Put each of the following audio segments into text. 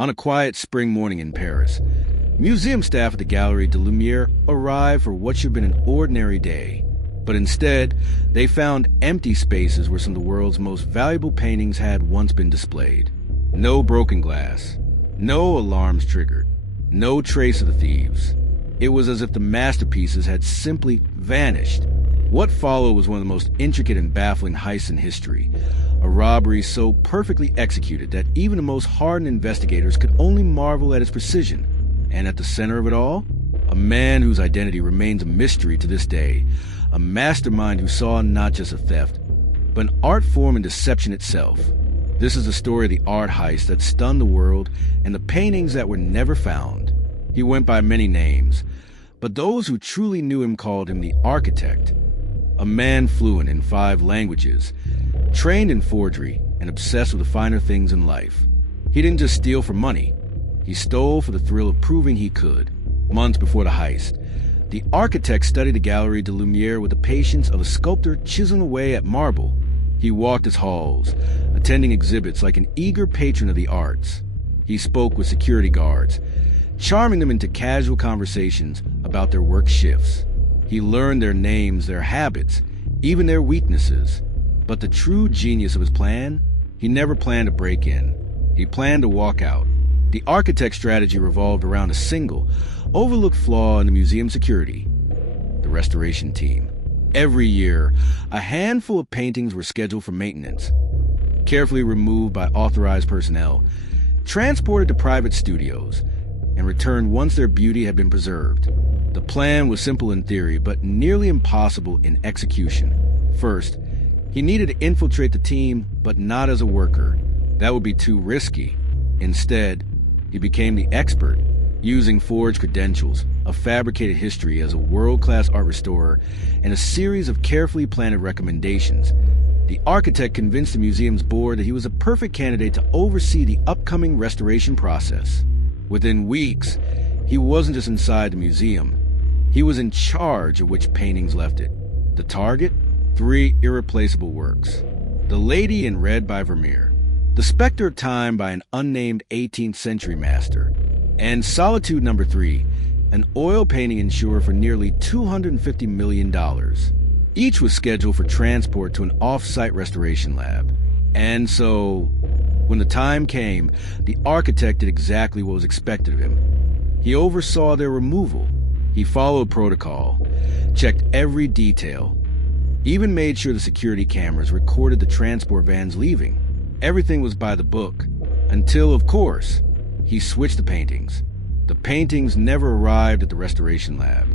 On a quiet spring morning in Paris, museum staff at the Galerie de Lumière arrived for what should have been an ordinary day. But instead, they found empty spaces where some of the world's most valuable paintings had once been displayed. No broken glass, no alarms triggered, no trace of the thieves. It was as if the masterpieces had simply vanished. What followed was one of the most intricate and baffling heists in history, a robbery so perfectly executed that even the most hardened investigators could only marvel at its precision. And at the center of it all, a man whose identity remains a mystery to this day, a mastermind who saw not just a theft, but an art form and deception itself. This is the story of the art heist that stunned the world and the paintings that were never found. He went by many names, but those who truly knew him called him the Architect, a man fluent in 5 languages, trained in forgery and obsessed with the finer things in life. He didn't just steal for money. He stole for the thrill of proving he could. Months before the heist, the Architect studied the Galerie de Lumière with the patience of a sculptor chiseling away at marble. He walked its halls, attending exhibits like an eager patron of the arts. He spoke with security guards, charming them into casual conversations about their work shifts. He learned their names, their habits, even their weaknesses. But the true genius of his plan, he never planned to break in. He planned to walk out. The Architect's strategy revolved around a single, overlooked flaw in the museum security: the restoration team. Every year, a handful of paintings were scheduled for maintenance, carefully removed by authorized personnel, transported to private studios, and returned once their beauty had been preserved. The plan was simple in theory, but nearly impossible in execution. First, he needed to infiltrate the team, but not as a worker. That would be too risky. Instead, he became the expert, using forged credentials, a fabricated history as a world-class art restorer, and a series of carefully planned recommendations. The Architect convinced the museum's board that he was a perfect candidate to oversee the upcoming restoration process. Within weeks, he wasn't just inside the museum. He was in charge of which paintings left it. The target? 3 irreplaceable works. The Lady in Red by Vermeer, The Spectre of Time by an unnamed 18th century master, and Solitude No. 3, an oil painting insured for nearly $250 million. Each was scheduled for transport to an off-site restoration lab. And so, when the time came, the Architect did exactly what was expected of him. He oversaw their removal. He followed protocol, checked every detail, even made sure the security cameras recorded the transport vans leaving. Everything was by the book, until, of course, he switched the paintings. The paintings never arrived at the restoration lab.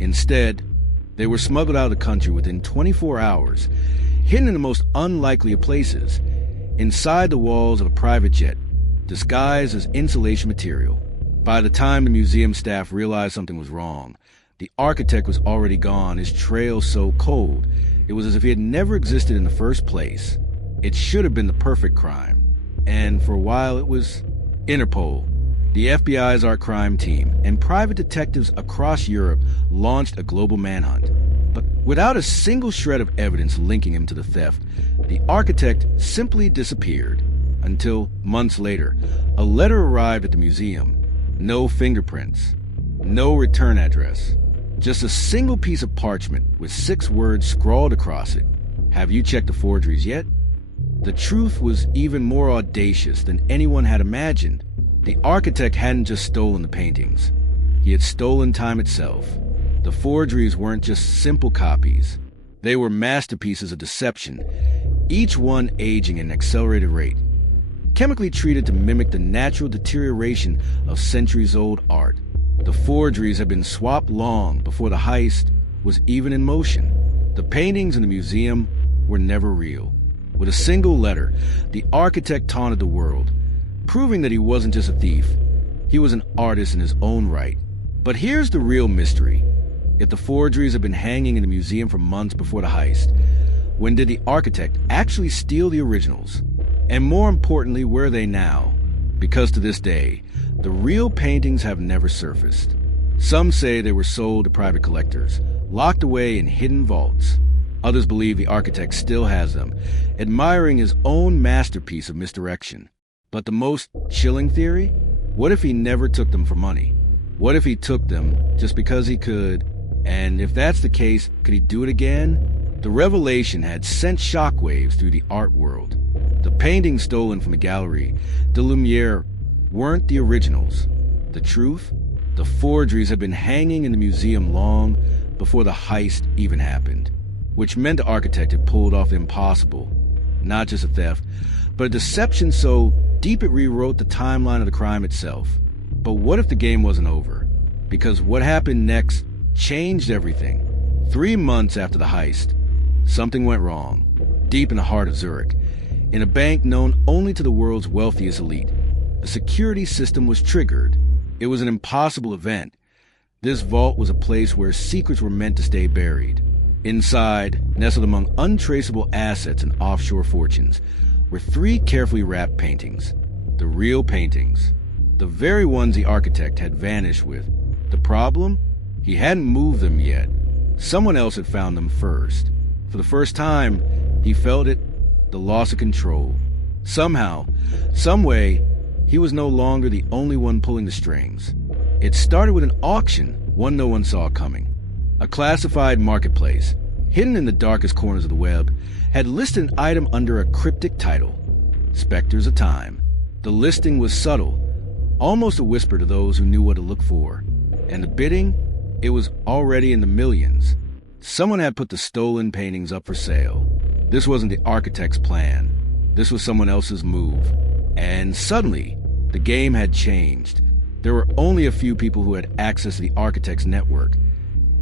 Instead, they were smuggled out of the country within 24 hours, hidden in the most unlikely of places, inside the walls of a private jet, disguised as insulation material. By the time the museum staff realized something was wrong, the Architect was already gone, his trail so cold, it was as if he had never existed in the first place. It should have been the perfect crime. And for a while it was Interpol, the FBI's art crime team, and private detectives across Europe launched a global manhunt. But without a single shred of evidence linking him to the theft, the Architect simply disappeared. Until, months later, a letter arrived at the museum. No fingerprints, no return address, just a single piece of parchment with 6 words scrawled across it. Have you checked the forgeries yet? The truth was even more audacious than anyone had imagined. The Architect hadn't just stolen the paintings. He had stolen time itself. The forgeries weren't just simple copies. They were masterpieces of deception, each one aging at an accelerated rate, chemically treated to mimic the natural deterioration of centuries-old art. The forgeries had been swapped long before the heist was even in motion. The paintings in the museum were never real. With a single letter, the Architect taunted the world, proving that he wasn't just a thief. He was an artist in his own right. But here's the real mystery. If the forgeries had been hanging in the museum for months before the heist, when did the Architect actually steal the originals? And more importantly, where are they now? Because to this day, the real paintings have never surfaced. Some say they were sold to private collectors, locked away in hidden vaults. Others believe the Architect still has them, admiring his own masterpiece of misdirection. But the most chilling theory? What if he never took them for money? What if he took them just because he could? And if that's the case, could he do it again? The revelation had sent shockwaves through the art world. The paintings stolen from the gallery de Lumiere weren't the originals. The truth? The forgeries had been hanging in the museum long before the heist even happened, which meant the architect had pulled off the impossible. Not just a theft, but a deception so deep it rewrote the timeline of the crime itself. But what if the game wasn't over? Because what happened next changed everything. 3 months after the heist, something went wrong, deep in the heart of Zurich, in a bank known only to the world's wealthiest elite. A security system was triggered. It was an impossible event. This vault was a place where secrets were meant to stay buried. Inside, nestled among untraceable assets and offshore fortunes, were 3 carefully wrapped paintings. The real paintings. The very ones the architect had vanished with. The problem? He hadn't moved them yet. Someone else had found them first. For the first time, he felt it, the loss of control. Somehow, some way, he was no longer the only one pulling the strings. It started with an auction, one no one saw coming. A classified marketplace, hidden in the darkest corners of the web, had listed an item under a cryptic title, Spectres of Time. The listing was subtle, almost a whisper to those who knew what to look for. And the bidding? It was already in the millions. Someone had put the stolen paintings up for sale. This wasn't the architect's plan. This was someone else's move. And suddenly, the game had changed. There were only a few people who had access to the architect's network.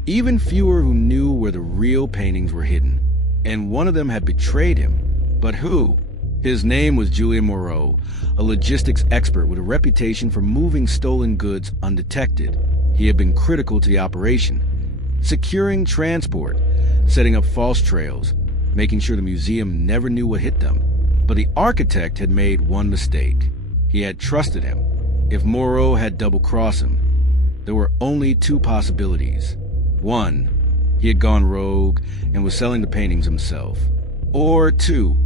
Even fewer who knew where the real paintings were hidden. And one of them had betrayed him. But who? His name was Julian Moreau, a logistics expert with a reputation for moving stolen goods undetected. He had been critical to the operation, securing transport, setting up false trails, making sure the museum never knew what hit them. But the architect had made one mistake. He had trusted him. If Moreau had double-crossed him, there were only 2 possibilities. 1, he had gone rogue and was selling the paintings himself. Or 2,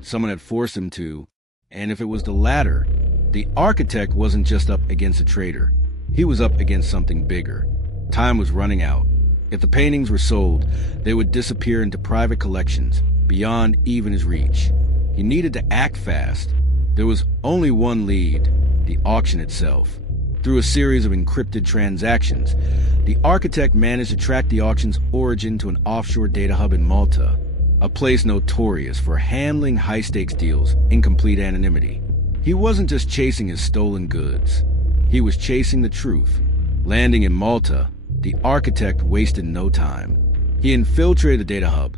someone had forced him to, and if it was the latter, the architect wasn't just up against a traitor. He was up against something bigger. Time was running out. If the paintings were sold, they would disappear into private collections, beyond even his reach. He needed to act fast. There was only one lead, the auction itself. Through a series of encrypted transactions, the architect managed to track the auction's origin to an offshore data hub in Malta, a place notorious for handling high-stakes deals in complete anonymity. He wasn't just chasing his stolen goods. He was chasing the truth. Landing in Malta, the architect wasted no time. He infiltrated the data hub,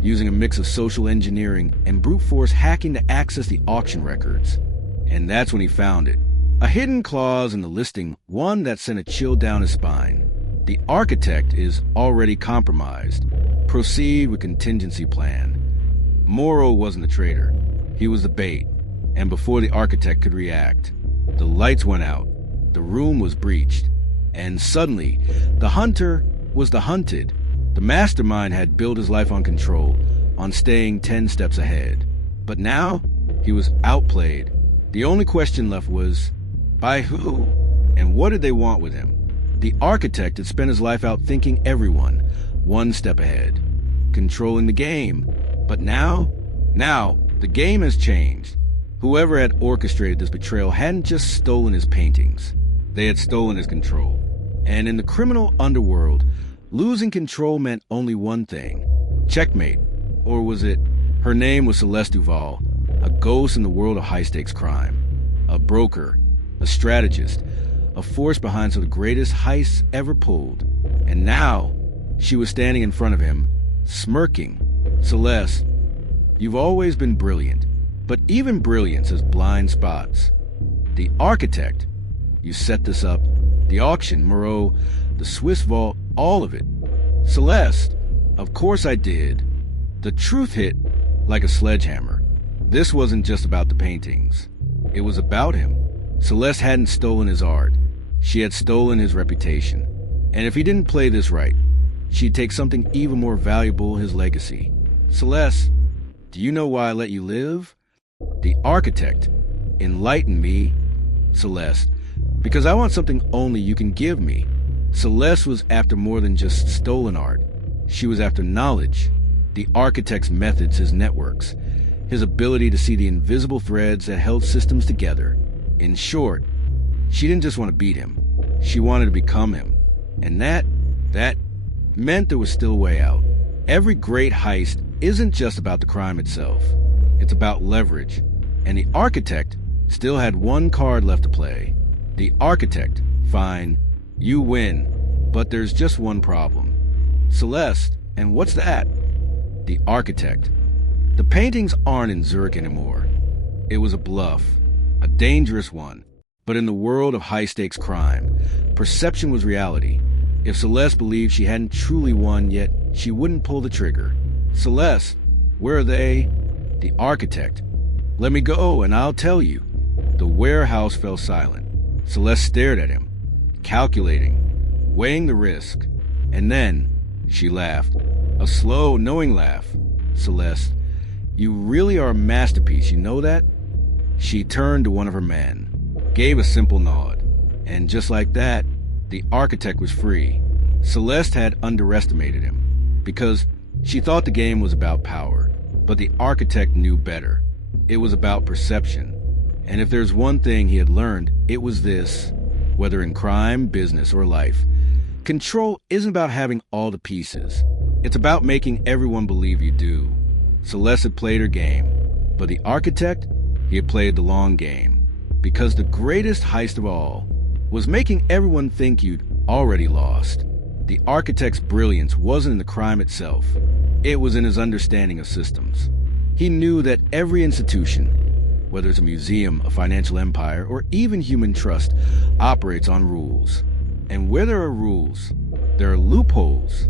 using a mix of social engineering and brute force hacking to access the auction records. And that's when he found it. A hidden clause in the listing, one that sent a chill down his spine. The architect is already compromised. Proceed with contingency plan. Moreau wasn't the traitor. He was the bait. And before the architect could react, the lights went out. The room was breached. And suddenly, the hunter was the hunted. The mastermind had built his life on control, on staying 10 steps ahead. But now, he was outplayed. The only question left was, by who? And what did they want with him? The architect had spent his life out thinking everyone, one step ahead, controlling the game. But now, the game has changed. Whoever had orchestrated this betrayal hadn't just stolen his paintings. They had stolen his control. And in the criminal underworld, losing control meant only one thing. Checkmate. Or was it? Her name was Celeste Duvall, a ghost in the world of high-stakes crime. A broker, a strategist, a force behind some of the greatest heists ever pulled. And now, she was standing in front of him, smirking. Celeste, you've always been brilliant, but even brilliance has blind spots. The architect, you set this up. The auction, Moreau, the Swiss vault, all of it. Celeste, of course I did. The truth hit like a sledgehammer. This wasn't just about the paintings. It was about him. Celeste hadn't stolen his art. She had stolen his reputation. And if he didn't play this right, she'd take something even more valuable, his legacy. Celeste, do you know why I let you live? The architect enlightened me. Celeste, Because I want something only you can give me. Celeste was after more than just stolen art. She was after knowledge, the architect's methods, his networks, his ability to see the invisible threads that held systems together. In short, she didn't just want to beat him. She wanted to become him. And that meant there was still a way out. Every great heist isn't just about the crime itself. It's about leverage. And the architect still had one card left to play. The architect, fine, you win, but there's just one problem. Celeste, and what's that? The architect. The paintings aren't in Zurich anymore. It was a bluff, a dangerous one. But in the world of high-stakes crime, perception was reality. If Celeste believed she hadn't truly won yet, she wouldn't pull the trigger. Celeste, where are they? The architect. Let me go and I'll tell you. The warehouse fell silent. Celeste stared at him, calculating, weighing the risk. And then she laughed. A slow, knowing laugh. Celeste, you really are a masterpiece, you know that? She turned to one of her men, gave a simple nod. And just like that, the architect was free. Celeste had underestimated him, because she thought the game was about power. But the architect knew better. It was about perception. And if there's one thing he had learned, it was this. Whether in crime, business, or life, control isn't about having all the pieces. It's about making everyone believe you do. Celeste had played her game, but the architect, he had played the long game. Because the greatest heist of all was making everyone think you'd already lost. The architect's brilliance wasn't in the crime itself. It was in his understanding of systems. He knew that every institution, whether it's a museum, a financial empire, or even human trust, operates on rules. And where there are rules, there are loopholes.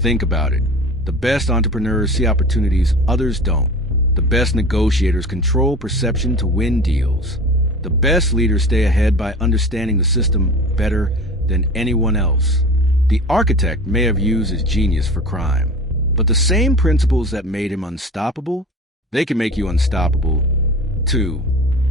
Think about it. The best entrepreneurs see opportunities others don't. The best negotiators control perception to win deals. The best leaders stay ahead by understanding the system better than anyone else. The architect may have used his genius for crime, but the same principles that made him unstoppable, they can make you unstoppable, too.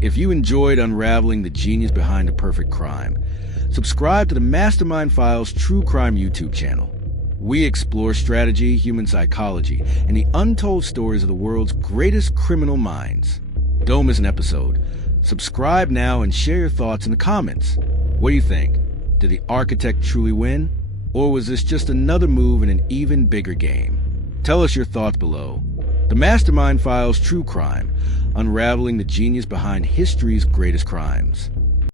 If you enjoyed unraveling the genius behind a perfect crime, subscribe to the Mastermind Files True Crime YouTube channel. We explore strategy, human psychology, and the untold stories of the world's greatest criminal minds. Don't miss an episode. Subscribe now and share your thoughts in the comments. What do you think? Did the architect truly win? Or was this just another move in an even bigger game? Tell us your thoughts below. The Mastermind Files True Crime, unraveling the genius behind history's greatest crimes.